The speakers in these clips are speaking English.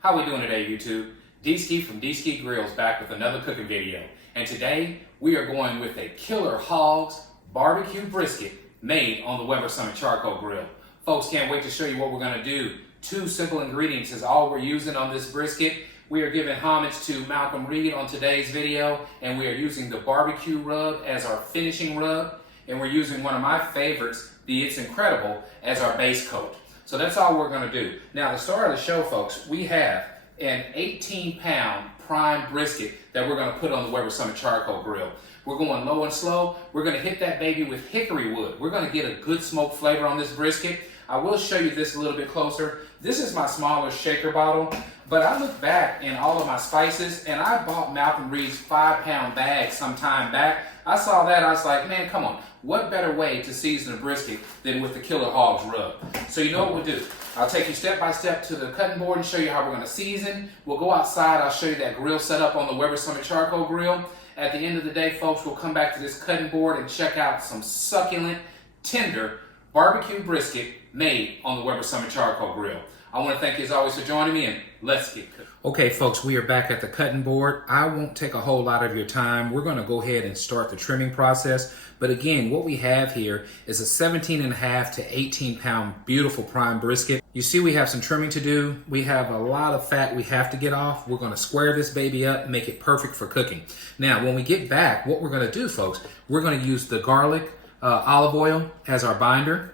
How we doing today, YouTube? D-Ski from D-Ski Grills back with another cooking video. And today, we are going with a Killer Hogs barbecue brisket made on the Weber Summit Charcoal Grill. Folks, can't wait to show you what we're gonna do. 2 simple ingredients is all we're using on this brisket. We are giving homage to Malcolm Reed on today's video, and we are using the barbecue rub as our finishing rub, and we're using one of my favorites, the It's Incredible, as our base coat. So that's all we're gonna do. Now, the star of the show, folks, we have an 18-pound prime brisket that we're gonna put on the Weber Summit Charcoal Grill. We're going low and slow. We're gonna hit that baby with hickory wood. We're gonna get a good smoke flavor on this brisket. I will show you this a little bit closer. This is my smaller shaker bottle, but I look back in all of my spices and I bought Malcolm Reed's 5-pound bag some time back. I saw that, I was like, man, come on. What better way to season a brisket than with the Killer Hogs rub? So you know what we'll do. I'll take you step by step to the cutting board and show you how we're gonna season. We'll go outside, I'll show you that grill setup on the Weber Summit Charcoal Grill. At the end of the day, folks, we'll come back to this cutting board and check out some succulent, tender barbecue brisket made on the Weber Summit Charcoal Grill. I want to thank you as always for joining me, and let's get cooking. Okay, folks, we are back at the cutting board. I won't take a whole lot of your time. We're going to go ahead and start the trimming process. But again, what we have here is a 17.5 to 18-pound beautiful prime brisket. You see we have some trimming to do. We have a lot of fat we have to get off. We're going to square this baby up, make it perfect for cooking. Now, when we get back, what we're going to do, folks, we're going to use the garlic olive oil as our binder.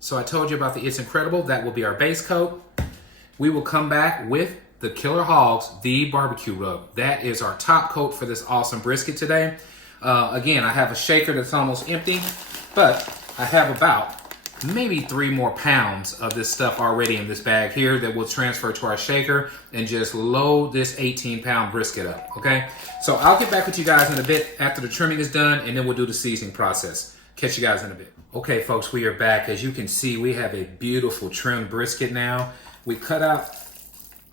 So I told you about the It's Incredible. That will be our base coat. We will come back with the Killer Hogs, the barbecue rub. That is our top coat for this awesome brisket today. Again, I have a shaker that's almost empty, but I have about maybe 3 more pounds of this stuff already in this bag here that will transfer to our shaker and just load this 18-pound brisket up, okay? So I'll get back with you guys in a bit after the trimming is done, and then we'll do the seasoning process. Catch you guys in a bit. Okay, folks, we are back. As you can see, we have a beautiful trimmed brisket now. We cut out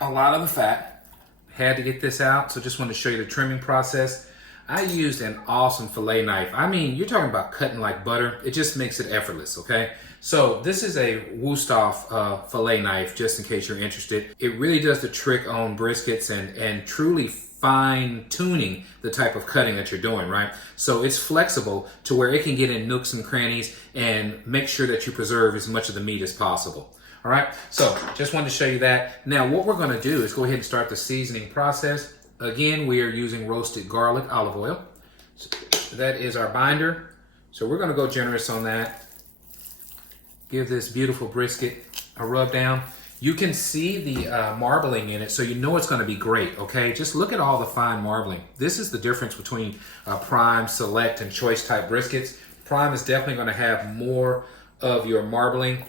a lot of the fat. Had to get this out, so just wanted to show you the trimming process. I used an awesome fillet knife. I mean, you're talking about cutting like butter. It just makes it effortless, okay? So this is a Wusthof fillet knife, just in case you're interested. It really does the trick on briskets and truly fine tuning the type of cutting that you're doing, right? So it's flexible to where it can get in nooks and crannies and make sure that you preserve as much of the meat as possible. All right, so just wanted to show you that. Now what we're gonna do is go ahead and start the seasoning process. Again, we are using roasted garlic olive oil. So that is our binder. So we're gonna go generous on that. Give this beautiful brisket a rub down. You can see the marbling in it, so you know it's gonna be great, okay? Just look at all the fine marbling. This is the difference between prime, select, and choice type briskets. Prime is definitely gonna have more of your marbling,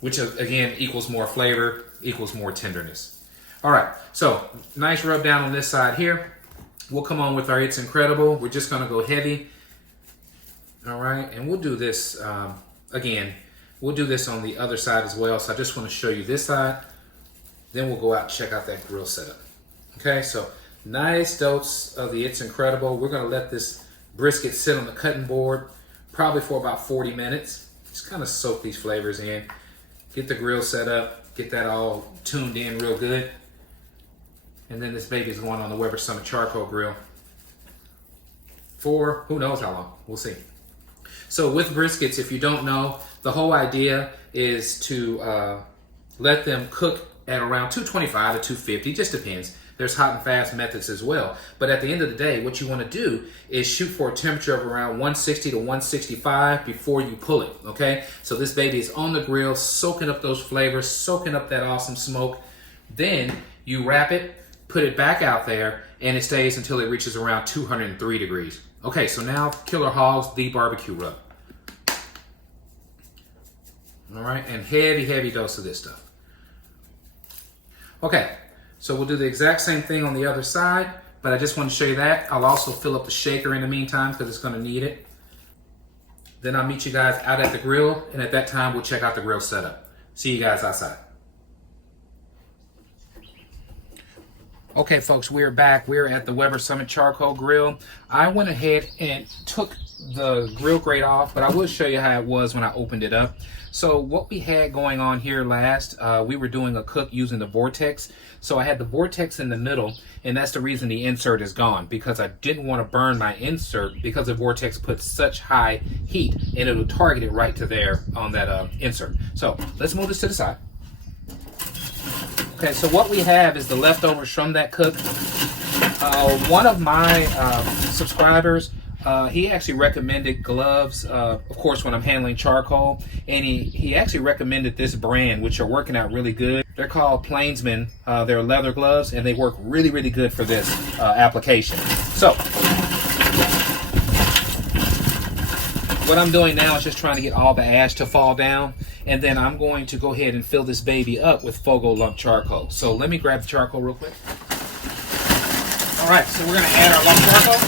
which again equals more flavor, equals more tenderness. All right, so nice rub down on this side here. We'll come on with our It's Incredible. We're just gonna go heavy. All right, and we'll do this, again, we'll do this on the other side as well. So I just wanna show you this side. Then we'll go out and check out that grill setup. Okay, so nice dose of the It's Incredible. We're gonna let this brisket sit on the cutting board probably for about 40 minutes. Just kind of soak these flavors in. Get the grill set up, get that all tuned in real good. And then this baby is going on the Weber Summit Charcoal Grill for who knows how long. We'll see. So with briskets, if you don't know, the whole idea is to let them cook at around 225 to 250, just depends. There's hot and fast methods as well. But at the end of the day, what you want to do is shoot for a temperature of around 160 to 165 before you pull it, okay? So this baby is on the grill, soaking up those flavors, soaking up that awesome smoke. Then you wrap it, put it back out there, and it stays until it reaches around 203 degrees. Okay, so now Killer Hogs, the barbecue rub. All right, and heavy dose of this stuff. Okay, so we'll do the exact same thing on the other side, but I just want to show you that. I'll also fill up the shaker in the meantime because it's gonna need it. Then I'll meet you guys out at the grill, and at that time, we'll check out the grill setup. See you guys outside. Okay, folks, we're back. We're at the Weber Summit Charcoal Grill. I went ahead and took the grill grate off, but I will show you how it was when I opened it up. So what we had going on here last, we were doing a cook using the Vortex. So I had the Vortex in the middle, and that's the reason the insert is gone, because I didn't want to burn my insert, because the Vortex puts such high heat and it'll target it right to there on that insert. So let's move this to the side. Okay, so what we have is the leftovers from that cook. One of my subscribers, he actually recommended gloves, of course, when I'm handling charcoal, and he actually recommended this brand, which are working out really good. They're called Plainsman. They're leather gloves, and they work really, really good for this application. So, what I'm doing now is just trying to get all the ash to fall down, and then I'm going to go ahead and fill this baby up with Fogo lump charcoal. So let me grab the charcoal real quick. All right, so we're going to add our lump charcoal.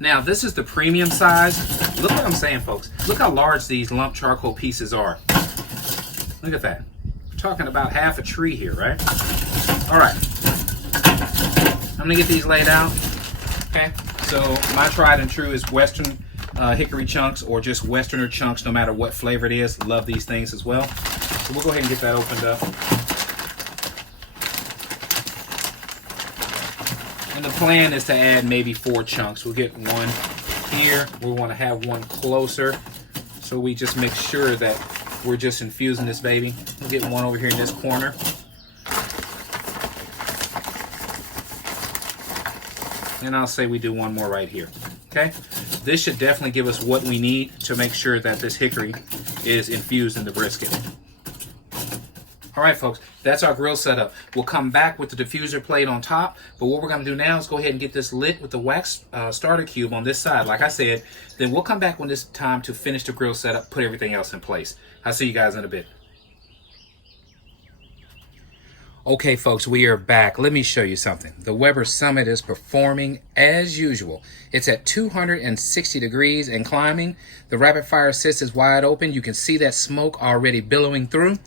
Now, this is the premium size. Look what I'm saying, folks. Look how large these lump charcoal pieces are. Look at that. We're talking about half a tree here, right? All right. I'm gonna get these laid out. Okay. So my tried and true is Western hickory chunks, or just Westerner chunks, no matter what flavor it is. Love these things as well. So we'll go ahead and get that opened up. And the plan is to add maybe 4 chunks. We'll get one here. We want to have one closer, so we just make sure that we're just infusing this baby. We'll get one over here in this corner. And I'll say we do one more right here. Okay? This should definitely give us what we need to make sure that this hickory is infused in the brisket. All right, folks, that's our grill setup. We'll come back with the diffuser plate on top, but what we're going to do now is go ahead and get this lit with the wax starter cube on this side, like I said. Then we'll come back when it's time to finish the grill setup, put everything else in place. I'll see you guys in a bit. Okay, folks, we are back. Let me show you something. The Weber Summit is performing as usual. It's at 260 degrees and climbing. The rapid fire assist is wide open. You can see that smoke already billowing through.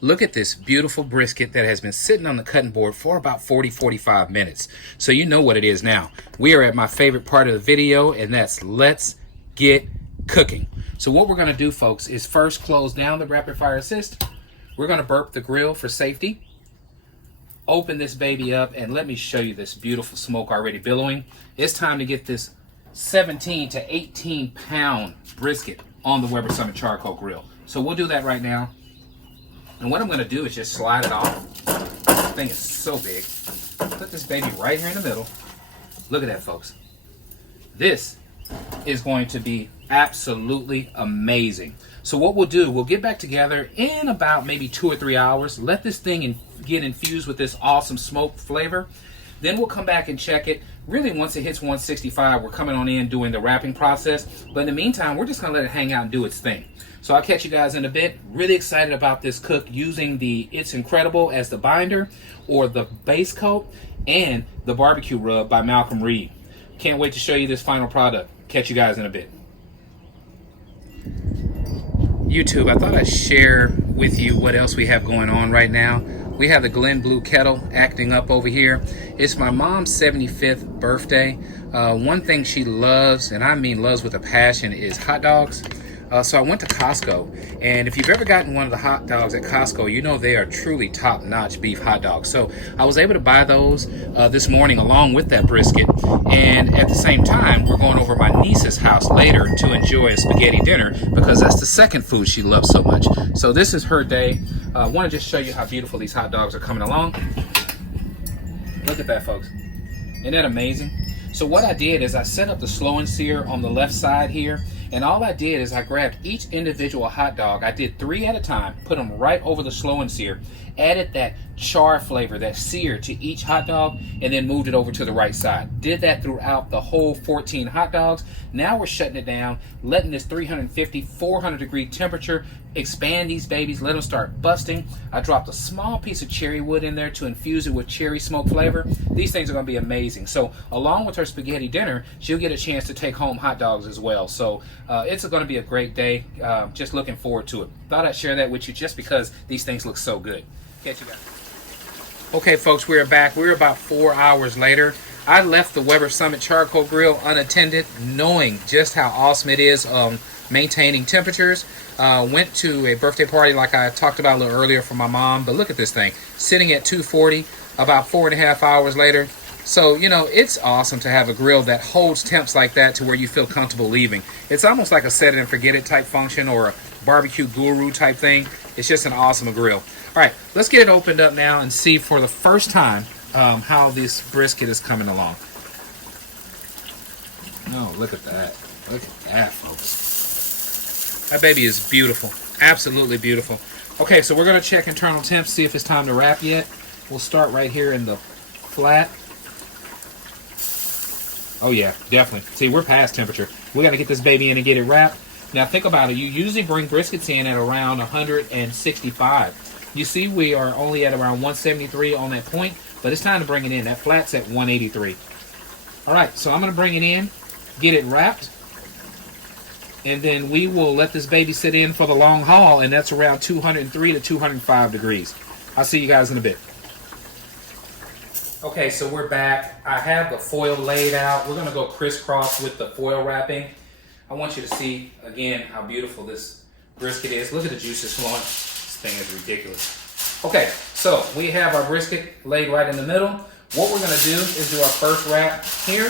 Look at this beautiful brisket that has been sitting on the cutting board for about 40-45 minutes. So you know what it is now. We are at my favorite part of the video, and that's let's get cooking. So what we're going to do, folks, is first close down the rapid fire assist. We're going to burp the grill for safety. Open this baby up, and let me show you this beautiful smoke already billowing. It's time to get this 17 to 18 pound brisket on the Weber Summit charcoal grill. So we'll do that right now. And what I'm going to do is just slide it off. This thing is so big. Put this baby right here in the middle. Look at that, folks. This is going to be absolutely amazing. So what we'll do, we'll get back together in about maybe 2 or 3 hours. Let this thing get infused with this awesome smoke flavor. Then we'll come back and check it. Really, once it hits 165, we're coming on in doing the wrapping process. But in the meantime, we're just going to let it hang out and do its thing. So I'll catch you guys in a bit. Really excited about this cook using the It's Incredible as the binder, or the base coat, and the barbecue rub by Malcolm Reed. Can't wait to show you this final product. Catch you guys in a bit. YouTube, I thought I'd share with you what else we have going on right now. We have the Glen Blue kettle acting up over here. It's my mom's 75th birthday. One thing she loves, and I mean loves with a passion, is hot dogs. So I went to Costco, and if you've ever gotten one of the hot dogs at Costco, you know they are truly top-notch beef hot dogs. So I was able to buy those this morning along with that brisket, and at the same time, we're going over my niece's house later to enjoy a spaghetti dinner, because that's the second food she loves so much. So this is her day. I want to just show you how beautiful these hot dogs are coming along. Look at that, folks. Isn't that amazing? So what I did is I set up the slow and sear on the left side here, and all I did is I grabbed each individual hot dog. I did 3 at a time, put them right over the slow and sear, added that char flavor, that sear to each hot dog, and then moved it over to the right side. Did that throughout the whole 14 hot dogs. Now we're shutting it down, letting this 350, 400 degree temperature expand these babies, let them start busting. I dropped a small piece of cherry wood in there to infuse it with cherry smoke flavor. These things are going to be amazing. So along with her spaghetti dinner, she'll get a chance to take home hot dogs as well. So It's going to be a great day. Just looking forward to it. Thought I'd share that with you just because these things look so good. Catch you guys. Okay, folks, we're back. We're about 4 hours later. I left the Weber Summit Charcoal Grill unattended, knowing just how awesome it is maintaining temperatures. Went to a birthday party like I talked about a little earlier for my mom, but look at this thing, sitting at 240 about 4.5 hours later. So, you know, it's awesome to have a grill that holds temps like that to where you feel comfortable leaving. It's almost like a set it and forget it type function or a barbecue guru type thing. It's just an awesome grill. All right, let's get it opened up now and see for the first time how this brisket is coming along. Oh, look at that. Look at that, folks. That baby is beautiful. Absolutely beautiful. Okay, so we're going to check internal temps, see if it's time to wrap yet. We'll start right here in the flat. Oh yeah, definitely. See, we're past temperature. We got to get this baby in and get it wrapped. Now think about it. You usually bring briskets in at around 165. You see, we are only at around 173 on that point, but it's time to bring it in. That flat's at 183. All right, so I'm going to bring it in, get it wrapped, and then we will let this baby sit in for the long haul, and that's around 203 to 205 degrees. I'll see you guys in a bit. Okay, so we're back. I have the foil laid out. We're going to go crisscross with the foil wrapping. I want you to see, again, how beautiful this brisket is. Look at the juices flowing. This thing is ridiculous. Okay, so we have our brisket laid right in the middle. What we're going to do is do our first wrap here.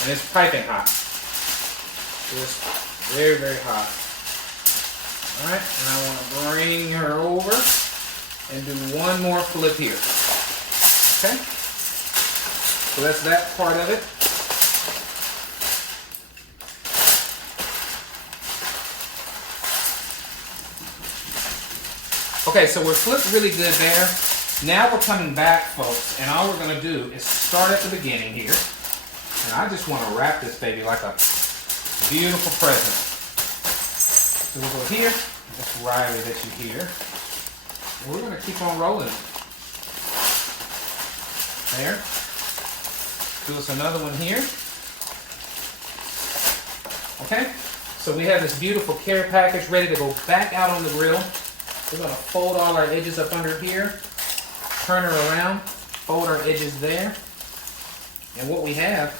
And it's piping hot. Just very, very hot. All right, and I want to bring her over and do one more flip here. Okay? So that's that part of it. Okay, so we're flipped really good there. Now we're coming back, folks, and all we're going to do is start at the beginning here. And I just want to wrap this baby like a beautiful present. So we'll go here. That's Riley that you hear. We're going to keep on rolling. There. Do us another one here. Okay. So we have this beautiful care package ready to go back out on the grill. We're going to fold all our edges up under here. Turn her around. Fold our edges there. And what we have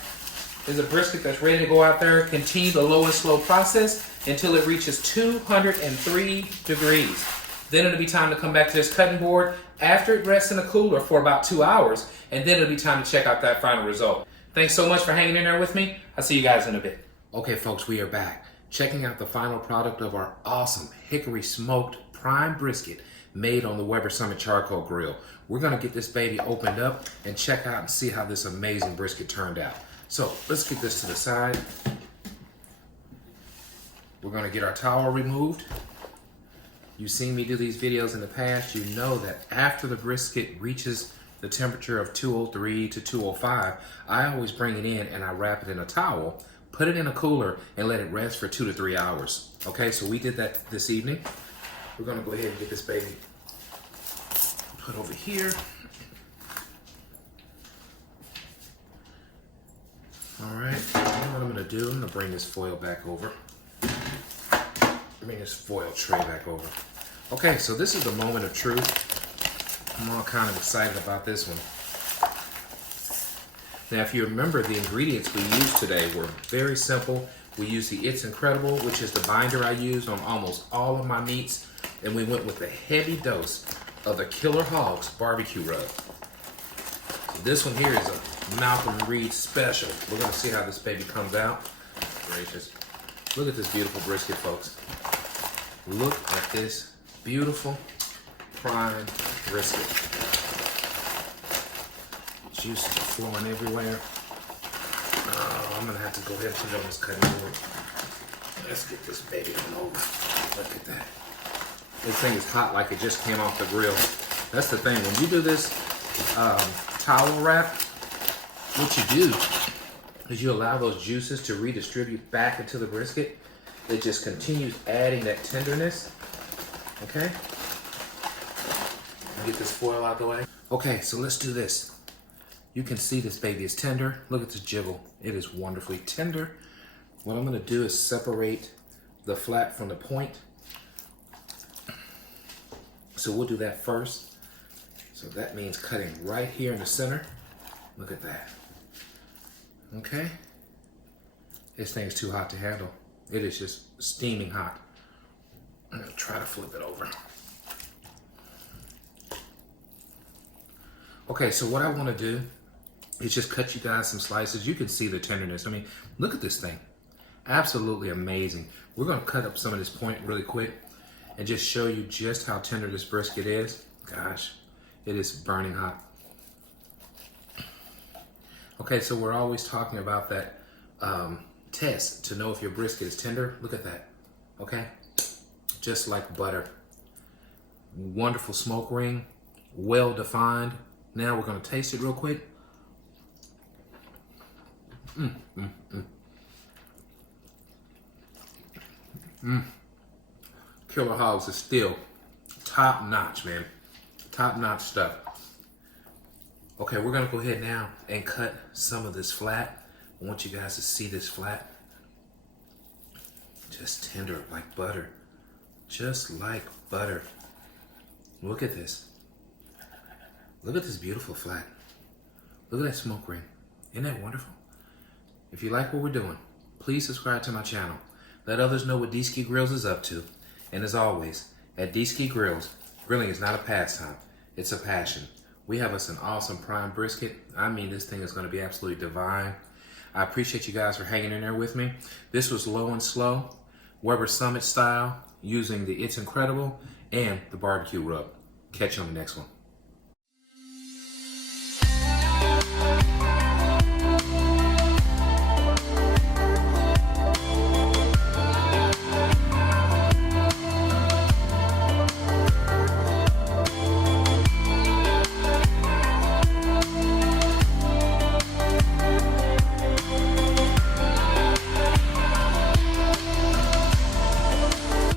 is a brisket that's ready to go out there, continue the low and slow process until it reaches 203 degrees. Then it'll be time to come back to this cutting board after it rests in a cooler for about 2 hours, and then it'll be time to check out that final result. Thanks so much for hanging in there with me. I'll see you guys in a bit. Okay, folks, we are back. Checking out the final product of our awesome hickory smoked prime brisket made on the Weber Summit Charcoal Grill. We're gonna get this baby opened up and check out and see how this amazing brisket turned out. So let's get this to the side. We're gonna get our towel removed. You've seen me do these videos in the past. You know that after the brisket reaches the temperature of 203 to 205, I always bring it in and I wrap it in a towel, put it in a cooler, and let it rest for 2 to 3 hours. Okay, so we did that this evening. We're gonna go ahead and get this baby put over here. All right, now what I'm gonna do, I'm gonna bring this foil back over. Bring this foil tray back over. Okay, so this is the moment of truth. I'm all kind of excited about this one. Now, if you remember, the ingredients we used today were very simple. We used the It's Incredible, which is the binder I used on almost all of my meats, and we went with a heavy dose of the Killer Hogs barbecue rub. So this one here is a Malcolm Reed special. We're gonna see how this baby comes out. Gracious. Look at this beautiful brisket, folks. Look at this beautiful prime brisket. Juices are flowing everywhere. Oh, I'm gonna have to go ahead and put it on this cutting board. Let's get this baby on over. Look at that. This thing is hot like it just came off the grill. That's the thing. When you do this towel wrap, what you do is you allow those juices to redistribute back into the brisket. It just continues adding that tenderness. Okay? Get this foil out the way. Okay, so let's do this. You can see this baby is tender. Look at this jiggle. It is wonderfully tender. what I'm gonna do is separate the flat from the point. So we'll do that first. So that means cutting right here in the center. Look at that. Okay. This thing's too hot to handle. It is just steaming hot. I'm gonna try to flip it over. Okay, so what I wanna do is just cut you guys some slices. You can see the tenderness. I mean, look at this thing. Absolutely amazing. We're gonna cut up some of this point really quick and just show you just how tender this brisket is. Gosh, it is burning hot. Okay, so we're always talking about that test to know if your brisket is tender. Look at that, okay? Just like butter. Wonderful smoke ring, well defined. Now we're gonna taste it real quick. Killer Hogs is still top notch, man. Top notch stuff. Okay, we're gonna go ahead now and cut some of this flat. I want you guys to see this flat. Just tender like butter. Just like butter. Look at this. Look at this beautiful flat. Look at that smoke ring. Isn't that wonderful? If you like what we're doing, please subscribe to my channel. Let others know what D-Ski Grills is up to. And as always, at D-Ski Grills, grilling is not a pastime, it's a passion. We have us an awesome prime brisket. I mean, this thing is gonna be absolutely divine. I appreciate you guys for hanging in there with me. This was Low and Slow, Weber Summit style, using the It's Incredible and the barbecue rub. Catch you on the next one.